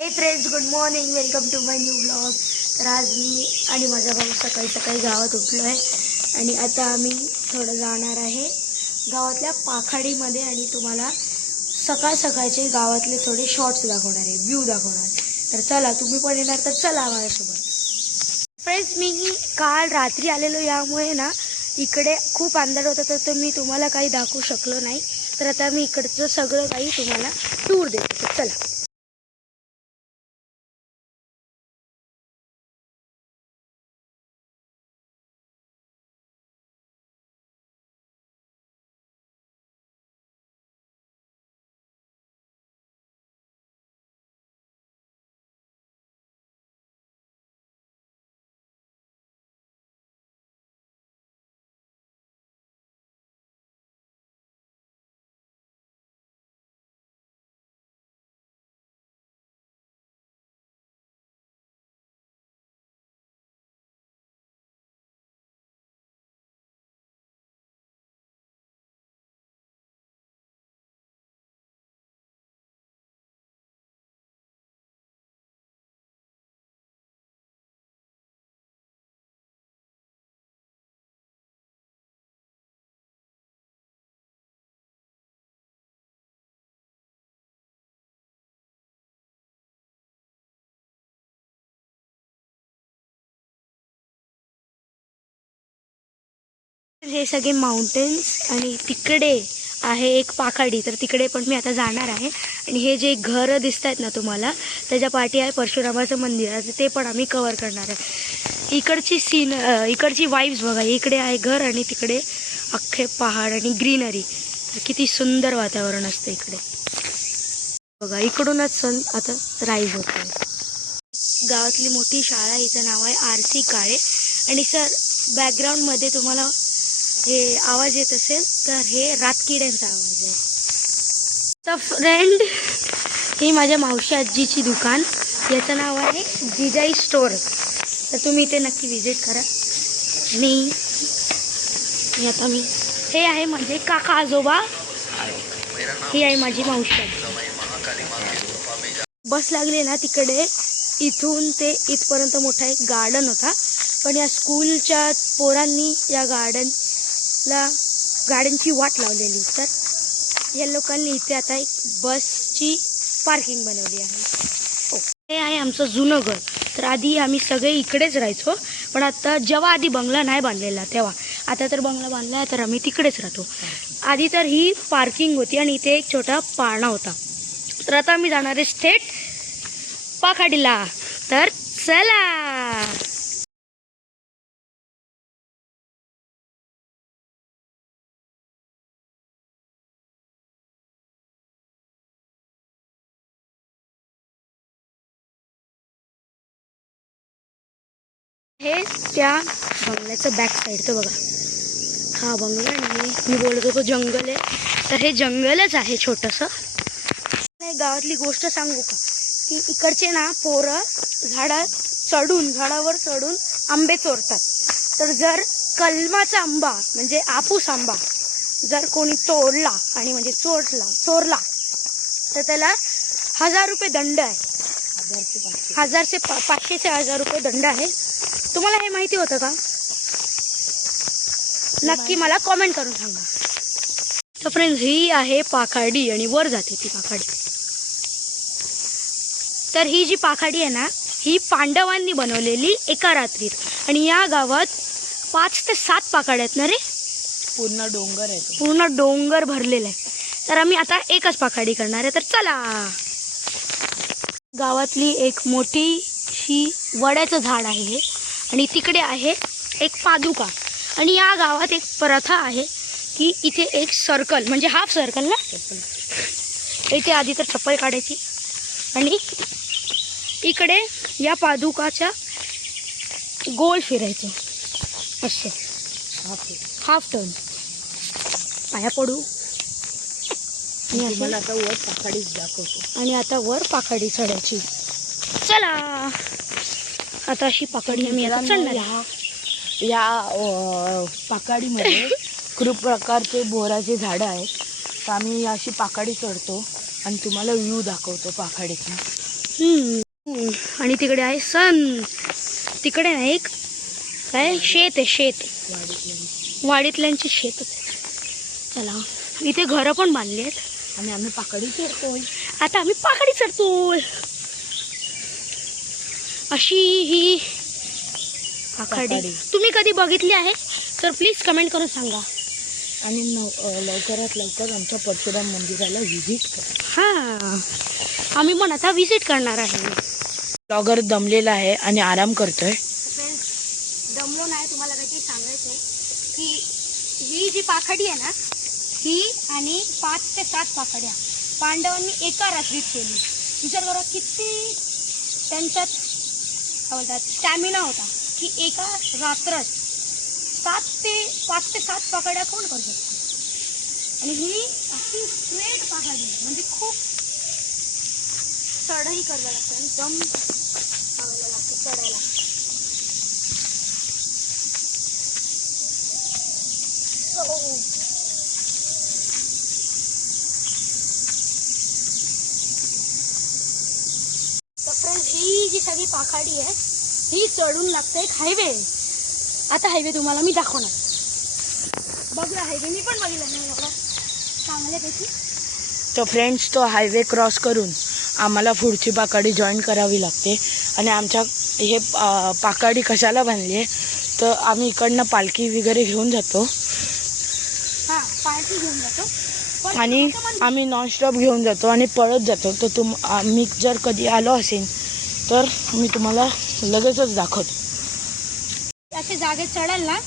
हे friends, good morning, welcome to my new blog. तर आज मी आणि माझा भाऊ सकाळी सकाळी गावात उठलो आहे आणि आता आम्ही थोडं जाणार आहे गावातल्या पाखाडीमध्ये आणि तुम्हाला सकाळ सकाळचे गावातले थोडे शॉर्ट्स दाखवणार आहे, व्ह्यू दाखवणार. तर चला, तुम्ही पण येणार तर चला माझ्यासोबत. फ्रेंड्स, मी काल रात्री आलेलो, यामुळे ना इकडे खूप अंधार होता तर मी तुम्हाला काही दाखवू शकलो नाही. तर आता मी इकडचं सगळं काही तुम्हाला टूर देते. तर चला. हे सगळे माउंटेन्स आणि तिकडे आहे एक पाखाडी, तर तिकडे पण मी आता जाणार आहे. आणि हे जे घरं दिसत आहेत ना तुम्हाला, त्याच्या पाठी आहे परशुरामाचं मंदिर, आता ते पण आम्ही कवर करणार आहे. इकडची वाईब्स बघा, इकडे आहे घर आणि तिकडे अख्खे पहाड आणि ग्रीनरी. किती सुंदर वातावरण असतं इकडे बघा. इकडूनच सन आता राईज होतो. गावातली मोठी शाळा, हिचं नाव आहे RC काळे. आणि सर, बॅकग्राऊंडमध्ये तुम्हाला हे आवाज येत असेल तर हे रातकिड्यांचा आवाज आहे. तर फ्रेंड, ही माझ्या मावशी आजीची दुकान, याचं नाव आहे जिजाई स्टोअर. तर तुम्ही इथे नक्की विजिट करा. आणि आता हे आहे माझे काका आजोबा, ही आहे माझी मावशी. बस लागली ना तिकडे, इथून ते इथपर्यंत मोठा एक गार्डन होता, पण या स्कूलच्या पोरांनी या गार्डनची वाट लावलेली. तर या लोकांनी इथे आता एक बसची पार्किंग बनवली आहे. हे आहे आमचं जुनं घर. तर आधी आम्ही सगळे इकडेच राहायचो, पण आता जेव्हा आधी बंगला नाही बांधलेला तेव्हा, आता तर बंगला बांधला आहे तर आम्ही तिकडेच राहतो. आधी तर ही पार्किंग होती आणि इथे एक छोटा पाळणा होता. तर आता आम्ही जाणार आहे थेट पाखाडीला. तर चला. हे त्या बंगल्याचं बॅक साईडचं बघा, हा बंगला आणि मी बोलत होतो जंगल आहे, तर हे जंगलच आहे छोटंसं. गावातली गोष्ट सांगू का, की इकडचे ना पोरं झाडावर चढून आंबे चोरतात. तर जर कलमाचा आंबा म्हणजे आपूस आंबा जर कोणी तोडला आणि म्हणजे चोरला तर त्याला 1000 रुपये दंड आहे. 500 ते 1000 रुपये दंड आहे. तुम्हाला हे माहिती होतं का? नक्की मला कॉमेंट करून सांगा. तर फ्रेंड्स, ही आहे पाखाडी आणि वर जाते ती पाखाडी. तर ही जी पाखाडी आहे ना, ही पांडवांनी बनवलेली एका रात्रीत. आणि या गावात 5 ते 7 पाखाड्या आहेत ना रे. पूर्ण डोंगर आहे, पूर्ण डोंगर भरलेला आहे. तर आम्ही आता एकच पाखाडी करणार आहे. तर चला. गावातली एक मोठीशी वड्याचं झाड आहे हे, आणि तिकडे आहे एक पादुका. आणि या गावात एक प्रथा आहे की इथे एक सर्कल म्हणजे हाफ सर्कल ना, इथे आधी तर चप्पल काढायची आणि इकडे या पादुकाच्या गोल फिरायचं असं, हाफ टर्न. पाया पडू. मला आता वर पाखाडीच दाखवतो. आणि आता वर पाखाडी चढायची. चला. आता अशी पाखाडी आम्ही आता चढणार. या पाखाडीमध्ये खूप प्रकारचे बोराचे झाडं आहेत. तर आम्ही अशी पाखाडी चढतो आणि तुम्हाला व्ह्यू दाखवतो पाखाडीचा. आणि तिकडे आहे सन. तिकडे ना एक काय शेत आहे, शेत वाडीतल्यांची शेत. चला इथे घरं पण बांधली आहेत आणि आम्ही पाकडी चढतोय. आता आम्ही पाकडी चढतोय. अशी ही पाकडी तुम्ही कधी बघितली आहे तर प्लीज कमेंट करून सांगा. आणि लवकरात लवकर आमच्या परशुराम मंदिराला व्हिजिट करा. हां आम्ही पण आता व्हिजिट करणार आहे. ब्लॉगर दमलेला आहे आणि आराम करतोय. फ्रेंड्स दमलो नाही, तुम्हाला काहीतरी सांगायचं आहे की ही जी पाखडी आहे ना ही आणि 5 ते 7 पाकड्या पांडवांनी एका रात्रीत केली. विचार करा किती त्यांच्यात काय बोलतात स्टॅमिना होता की एका रात्रात 5 ते 7 पाकड्या कोण करू शकतो. आणि ही अशी स्ट्रेट पाकडी म्हणजे खूप चढही करायला लागतं आणि दम लावायला लागतं चढायला. तर फ्रेंड्स ही जी सगळी पाखाडी आहे ही चढून लागते एक हायवे. आता हायवे तुम्हाला मी दाखवणार. बघला हायवे मी पण बघितला नाही एवढा चांगल्यापैकी. तर फ्रेंड्स तो हायवे क्रॉस करून आम्हाला पुढची पाकाडी जॉईन करावी लागते. आणि आमच्या हे पाकाडी कशाला बांधली आहे तर आम्ही इकडनं पालखी वगैरे घेऊन जातो. हां पालखी घेऊन जातो आणि आम्ही नॉनस्टॉप घेऊन जातो आणि पळत जातो. तर मी जर कधी आलो असेल तर मी तुम्हाला लगेचच दाखवतो. असे जागे चढाल ना